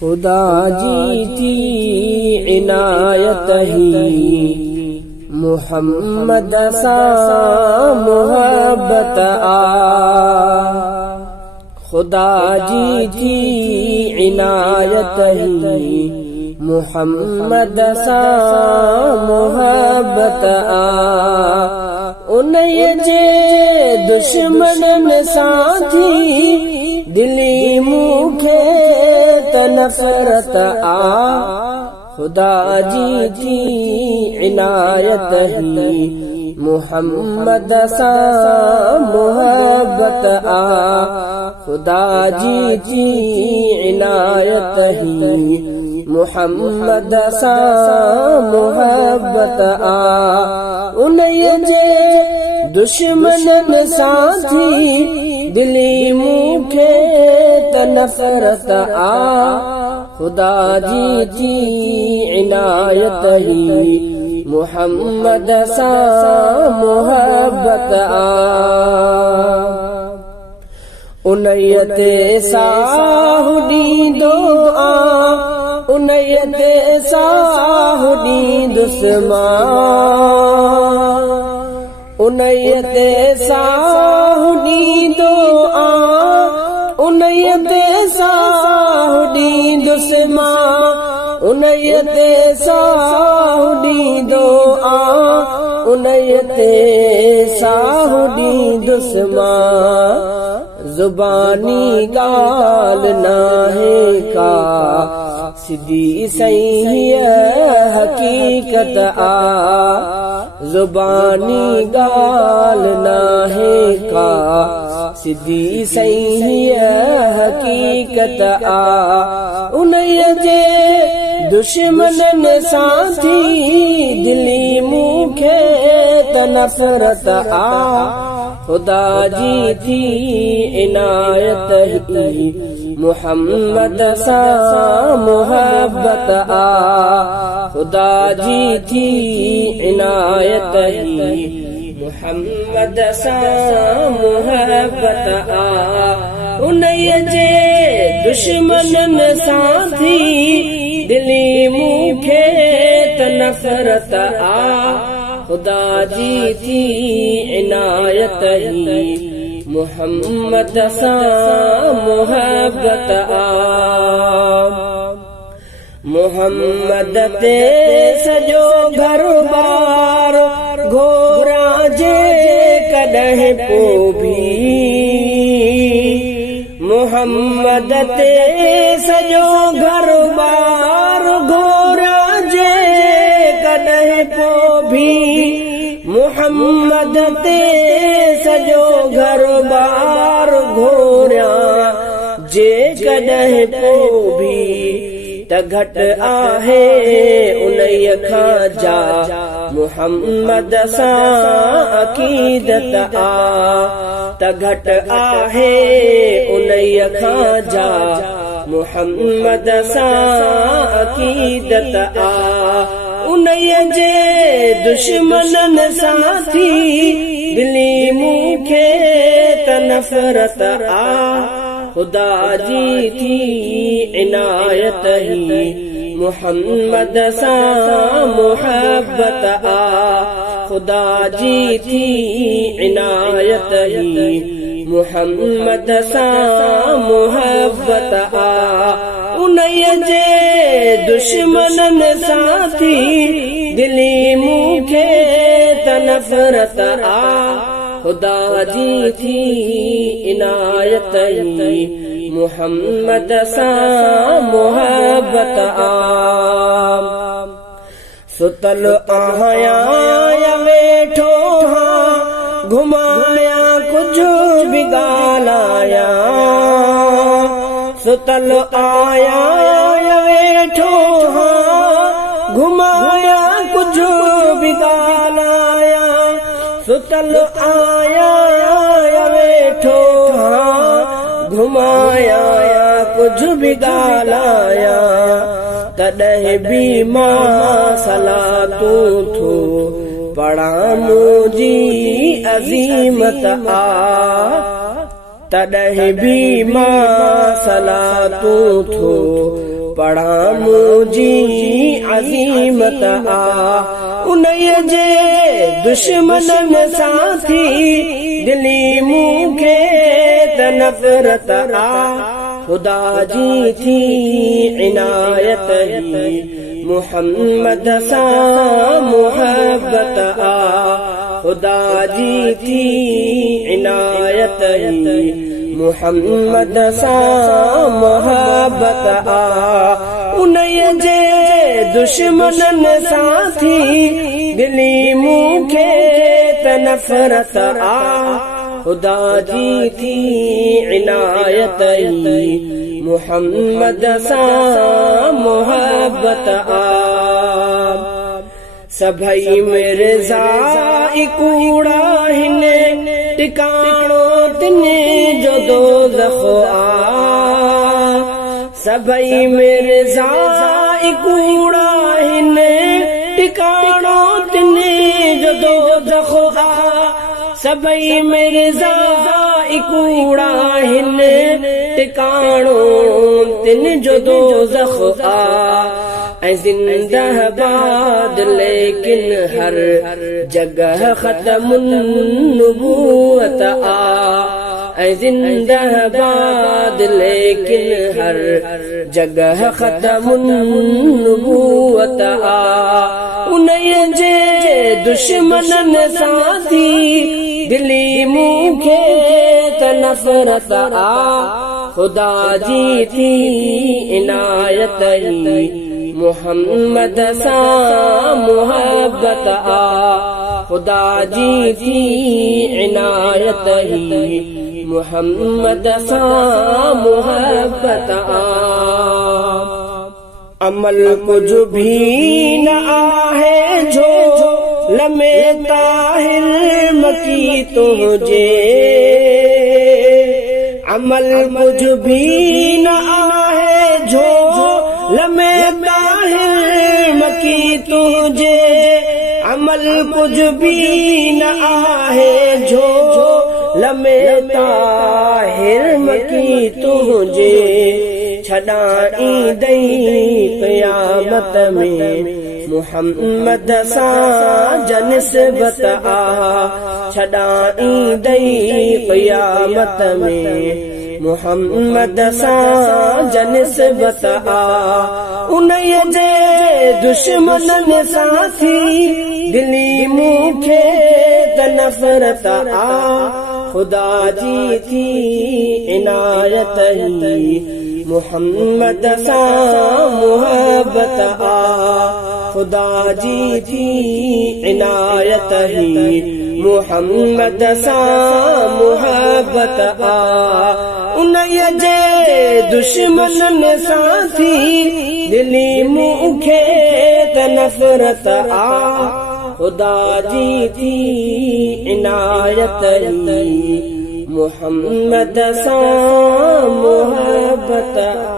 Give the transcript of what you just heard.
खुदा जी थी इनायत ही मुहम्मद सा मोहब्बत खुदा जी थी इनायत ही मुहम्मद सा मोहब्बत उन्हें जे दुश्मन साथी दिली मुखे त नफरत खुदा जी थी इनायत ही मुहम्मद सा मोहब्बत खुदा जी थी इनायत ही मुहम्मद सा मोहब्बत उन्हें जे दुश्मन साथी दिली मुखे त नफरत खुदा जी थी इनायत ही मुहम्मद सा मोहब्बत उन्हें ते साहु ॾींदो उन्हें ते साहु ॾींदुसि उन्हें ते साहु ॾींदो उन्हें ते साहु ॾींदुसि उन्हें ते साहु ॾींदो उन्हें ते साहु ॾींदुसि ज़ुबानी ॻाल्हि नाहे का सिधी सही हकीकत ज़ुबानी ॻाल्हि नाहे का सिधी सही हकीकत उन्हें जे दुश्मन साथी दिली मुखे त नफरत खुदा जी थी इनायत ही मुहम्मद सा मोहब्बत खुदा जी थी इनायत ही मुहम्मद सा मोहब्बत उन्हें जे दुश्मन साथी दिली मुखे त नफरत खुदा जी थी इनायत ही मुहम्मद सा मोहब्बत मुहम्मद ते सजो घर बार घोरा जे कॾहिं पोइ भी मुहम्मद ते सजो घर बार घोरा जे कॾहिं पोइ भी मुहम्मद ते सजो घर बार घोरा जे कॾहिं पोइ भी त घट आहे उन्हीअ खां जा मुहम्मद सा अकीदत त घट आहे उन्हीअ खां जा मुहम्मद सा अकीदत उन्हीअ जे दुश्मन साथी दिली मुखे त नफरत खुदा जी थी इनायत ही मुहम्मद सा मोहब्बत खुदा जी थी इनायत ही मुहम्मद सा मोहब्बत उन्हीअ जे दुश्मन साथी दिली मुखे त नफरत खुदा जी थी इनायत ही मुहम्मद सा मोहब्बत सुतल आया वेठो हाँ घुमाया कुछ भी ॻाल्हाया सुतल आया वेठो हाँ घुमाया कुछ भी ॻाल्हाया सुतल आया वेठो हाँ घुमाया कुछ भी ॻाल्हाया तॾहिं बि मां सलातूं थो पढ़ा मुंहिंजी अज़ीमत तॾहिं बि मां सलातूं थो पढ़ा मुझी अज़ीमत आ उन्हीअ जे दुश्मनन साथी दिली मूंखे त नफ़रत आ खुदा जी थी इनायत ही मुहम्मद सां मुहब्बत आ खुदा जी थी इनायत ही मुहम्मद सां मुहब्बत आ उन्हीअ जे दुश्मनन साथी दिली मूंखे त नफ़रत आ खुदा जी थी इनायत ही मुहम्मद सां मुहब्बत आ सभई मिर्ज़ा कूड़ा हिन टिकाणो तिने जो दोज़ख आ सभई मिर्ज़ा कूड़ा हिन टिकाणो तिने जो दोज़ख आ सभई मिर्ज़ा कूड़ा हिन टिकाणो तिन जो दोज़ख आ ऐं ज़िंदाबाद लेकिन हर जगह ख़त्मुन नबूवत आ ऐं ज़िंदाबाद लेकिन हर जगह ख़त्मुन नबूवत आ उन्हीअ जे दुश्मनन साथी दिली मूंखे त नफ़रत आ खुदा जी थी इनायत ही मुहम्मद सां मुहब्बत आ खुदा जी थी इनायत ही मुहम्मद सां मुहब्बत आ अमल कुछ भी न आहे जो लमे ताहिर मकी तुझे अमल कुछ भी न आहे जो लमे ताहिर मकी तुझे अमल कुछ भी न आहे जो लमे ताहिर मकी तुझे छॾाईंदई क़यामत में मुहम्मद सां जनिस्बत आ छॾाईंदई क़यामत में मुहम्मद सां जनिस्बत आ उन्हीअ जे दुश्मनन साथी दिली मूंखे त नफ़रत आ खुदा जी थी इनायत ही मुहम्मद सां मुहब्बत आ खुदा जी थी इनायत ही मुहम्मद सां मुहब्बत आ उन्हीअ जे दुश्मनन साथी दिली मूंखे त नफ़रत आ खुदा जी थी इनायत ही मुहम्मद सां मुहब्बत आ